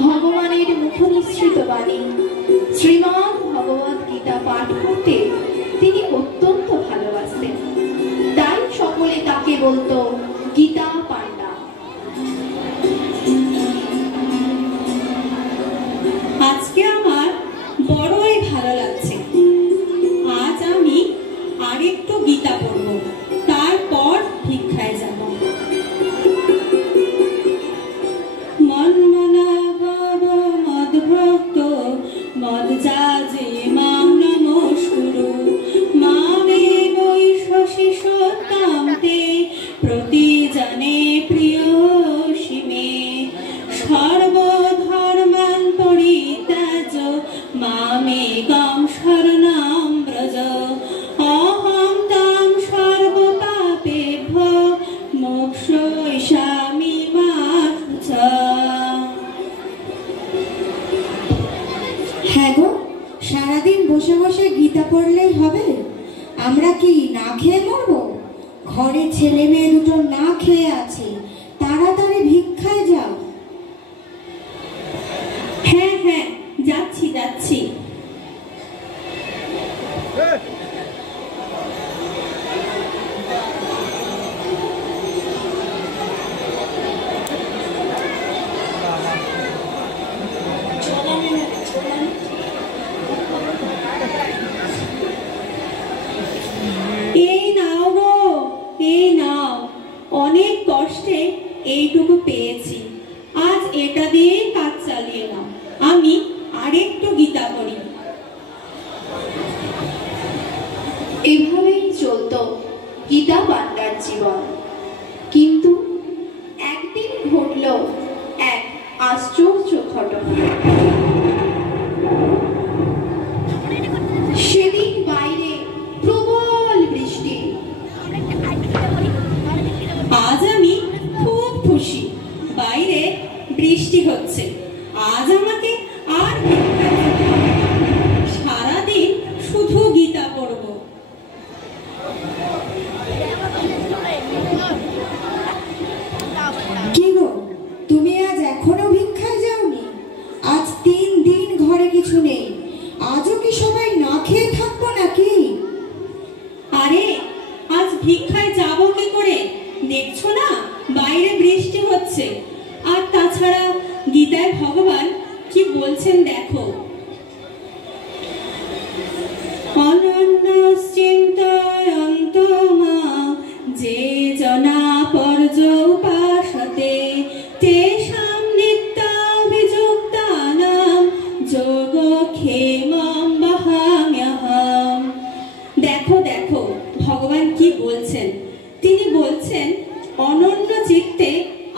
ভগবানের মুখনিসৃত বাণী শ্রীমদ্ ভগবদ গীতা পাঠ করতে তিনি অত্যন্ত ভালোবাসতেন। তাই সকলে তাকে বলতো গীতা পান্ডা। আজকে আমার বড়ই ভালো লাগছে। আজ আমি আরেকটু গীতা পড়ব, তারপর ভিক্ষায় যাব। মন্মনাভব মদ্ভক্ত মদ্যাজে মাং নমস্কুরু মামে বৈশসি সত্যাম তে প্রতিজনে প্রিয়সি মে সর্বধর্মান পরিত্যাজ্য মামেকং শরণং ব্রজ অহং ত্বং সর্বপাপেভ্যো মোক্ষয়িষ্যামি মা শুচঃ। হ্যাঁ গো, সারাদিন বসে বসে গীতা পড়লেই হবে? আমরা কি না খেয়ে মরবো? ঘরে ছেলে মেয়ে দুটো না খেয়ে আছে, তাড়াতাড়ি ভিক্ষায় যাও। হ্যাঁ হ্যাঁ, যাচ্ছি যাচ্ছি। এই নাও গো, এই নাও। অনেক কষ্টে এইটুকু পেয়েছি, আজ এটা দিয়ে কাজ চালিয়ে নাও। আমি আরেকটু গীতা পড়ি। এভাবেই চলত গীতা পান্ডার জীবন। কিন্তু একদিন ঘটল এক আশ্চর্য ঘটনা। সেদিন বাইরে প্রবল বৃষ্টি। আজ আমি খুব খুশি, বাইরে বৃষ্টি হচ্ছে। আজ আমাকে আর সারাদিন শুধু গীতা পড়ব। কি গো, তুমি আজ এখনো ভিক্ষায় যাওনি? আজ 3 দিন ঘরে কিছু নেই, আজও কি সবাই না খেয়ে থাকবো নাকি? আরে আজ ভিক্ষায় যাব কি করে? দেখছো না বাইরে বৃষ্টি হচ্ছে। আর তাছাড়া গীতায় ভগবান কি বলছেন দেখো। অনন্যশ্চিন্তয়ন্ত মাং যে জনা পর্যুপাসতে তেষাং নিত্যাভিযুক্তানাং যোগক্ষেমং বহাম্যহম। দেখো দেখো ভগবান কি বলছেন। তিনি বলছেন অনন্য চিত্তে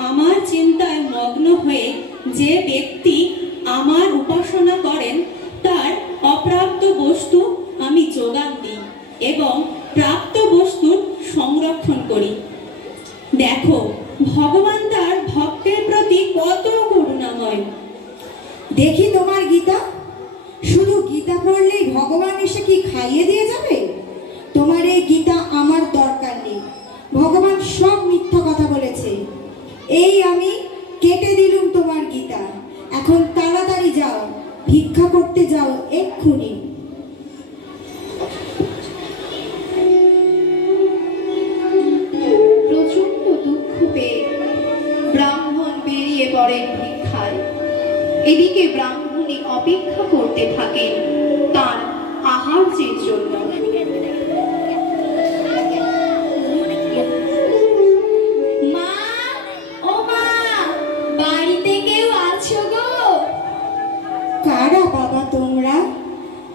আমার চিন্তায় মগ্ন হয়ে যে ব্যক্তি আমার উপাসনা করেন তার অপ্রাপ্ত বস্তু আমি যোগান দিই এবং প্রাপ্ত বস্তুর সংরক্ষণ করি। দেখো ভগবান তার ভক্তের প্রতি কত করুণাময়। দেখি তোমার গীতা। শুধু গীতা পড়লেই ভগবান এসে কি খাইয়ে দিয়ে যাবে? তোমার এই গীতা আমার দরকার নেই। ভগবান সব মিথ্যা কথা বলেছে। এই আমি কেটে দিলুম তোমার গীতা। এখন তাড়াতাড়ি যাও, ভিক্ষা করতে যাও এক্ষুনি। প্রচন্ড দুঃখ পেয়ে ব্রাহ্মণ বেরিয়ে পড়েন ভিক্ষায়। এদিকে ব্রাহ্মণী অপেক্ষা করতে থাকেন তার আহার্যের জন্য। মা, ও মা, বাড়িতে কেউ আছো গো? কারা বাবা তোমরা?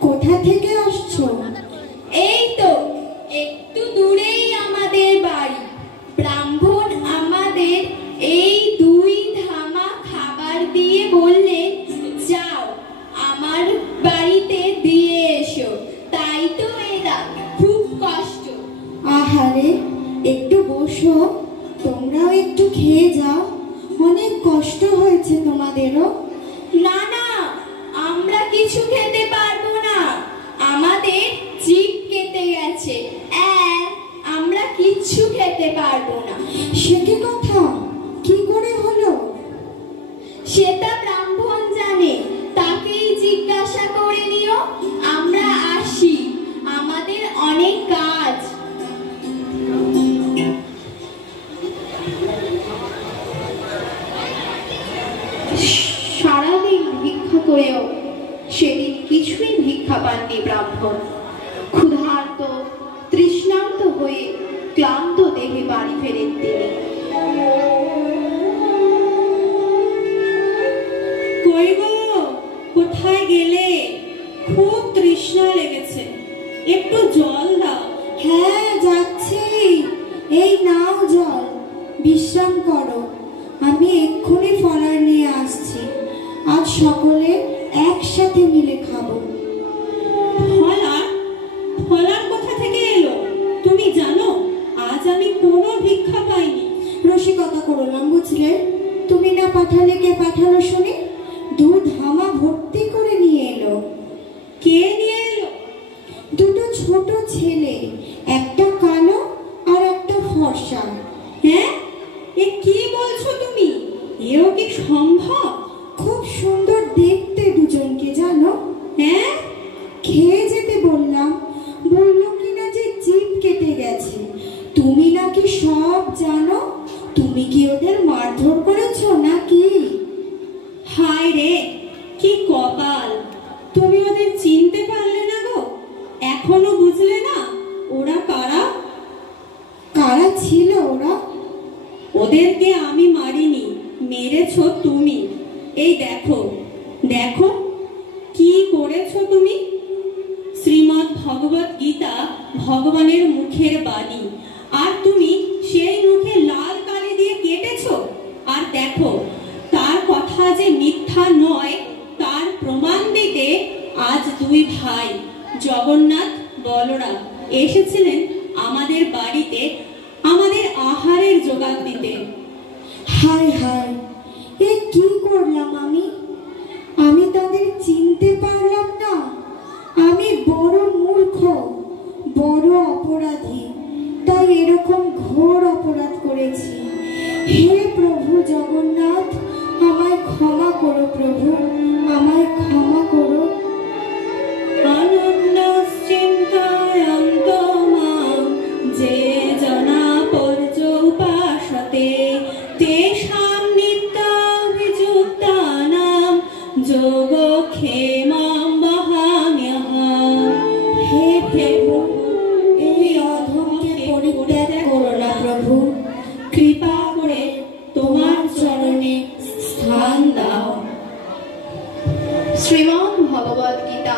কোথা থেকে আসছো? এই তো একটু দূরেই আমাদের বাড়ি। ব্রাহ্মণ আমাদের এই 2 ধামা খাবার দিয়ে বললেন যাও আমার বাড়িতে দিয়ে এসো। তাই তো এরা খুব কষ্ট। আহারে, একটু বসো, তোমরাও একটু খেয়ে যাও। অনেক কষ্ট হয়েছে তোমাদেরও। না না, আমরা কিছু খেতে পারবো না, আমাদের জিভ কেটে গেছে। আমরা কিচ্ছু খেতে পারবো না। সে কি কথা? কি করে হলো? সেটা ব্রাহ্মণ জানে, তাকেই জিজ্ঞাসা করে নিও। আমরা আসি, আমাদের অনেক কাজ। সারাদিন ভিক্ষা করেও সেদিন কিছুই ভিক্ষা পাননি ব্রাহ্মণ। ক্ষুধার্ত তৃষ্ণার্ত হয়ে ক্লান্ত দেহে বাড়ি ফেরেন তিনি। কই গো, কোথায় গেলে? খুব তৃষ্ণা লেগেছে, একটু জল দাও। হ্যাঁ যাচ্ছি, এই নাও জল, বিশ্রাম করো। আমি এক্ষুনি ফলার নিয়ে আসছি, আজ সকলে একসাথে মিলে খাবো। ফলার? ফলার কোথা থেকে এলো? তুমি জানো আজ আমি কোনো ভিক্ষা পাইনি। রসিকতা করলাম বুঝলে, তুমি না পাঠালে কে পাঠালো শুনি? দুধ ধামা ভর্তি করে নিয়ে এলো। কে নিয়ে এলো? দুটো ছোট ছেলে, একটা কালো আর একটা ফর্সা। হ্যাঁ, এ কি বলছো তুমি? এও কি সম্ভব? খুব সুন্দর দেখতে দুজনকে জানো। হ্যাঁ, খেয়ে যেতে বললাম, বললো কিনা যে জিভ কেটে গেছে। তুমি নাকি সব জানো, তুমি কি ওদের মারধর করেছো নাকি? হায় রে, কি কপাল! তুমি ওদের চিনতে পারলে না গো? এখনো বুঝলে না ওরা কারা? কারা ছিল ওরা? ওদেরকে আমি মারিনি, মেরেছো তুমি। এই দেখো, দেখো কি করেছো তুমি। শ্রীমদ্ ভগবত গীতা ভগবানের মুখের বাণী, আর তুমি সেই মুখে লাল কালি দিয়ে কেটেছো। আর দেখো, তার কথা যে মিথ্যা নয় তার প্রমাণ দিতে আজ দুই ভাই জগন্নাথ বলরাম এসেছিলেন আমাদের বাড়িতে আমাদের আহারের জোগান দিতে। হায় হায়, এ কি করলাম আমি? আমি তাদের চিনতে পারলাম না। আমি বড় মূর্খ, বড় অপরাধী, তাই এরকম ঘোর অপরাধ করেছি। হে প্রভু জগন্নাথ, আমায় ক্ষমা করো প্রভু, আমায় ক্ষমা করো। অনন্যশ্চিন্তায়ন্ত মাং যে জনা পর্যুপাসতে তেষাং নিত্যাভিযুক্তানাং যোগক্ষেমং বহাম্যহং। হে প্রভু, এই অধমকে পরিত্যাগ করো না প্রভু, কৃপা করে তোমার চরণে স্থান দাও। শ্রীমদ্ ভগবদ গীতা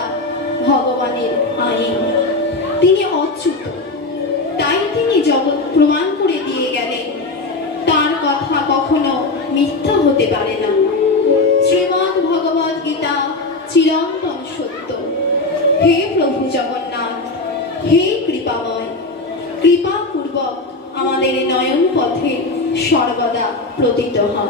ভগবানের আইন। তিনি অচ্যুত, তাই তিনি জগৎ প্রমাণ করে দিয়ে গেলেন তার কথা কখনো মিথ্যা হতে পারে না। শ্রীমদ্ ভগবদ গীতা চিরন্তন সত্য। হে প্রভু জগন্নাথ, হে কৃপাময়, কৃপাপূর্বক আমাদের নয়ন পথে সর্বদা প্রতীত হন।